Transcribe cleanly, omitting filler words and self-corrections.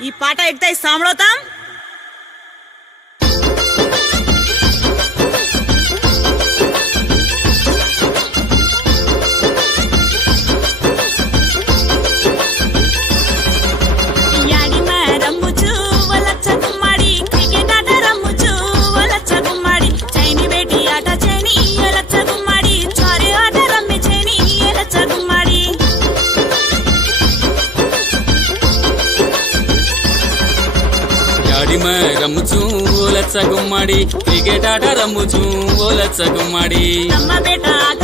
ఈ పాట ఎక్తాయి సాంబడతాం రమ్ముచూ ఓలచ్చ గుమ్మడి క్రికెట్ ఆట రమ్ముచూ ఓలచ్చ గుమ్మడి అమ్మ బేట ఆట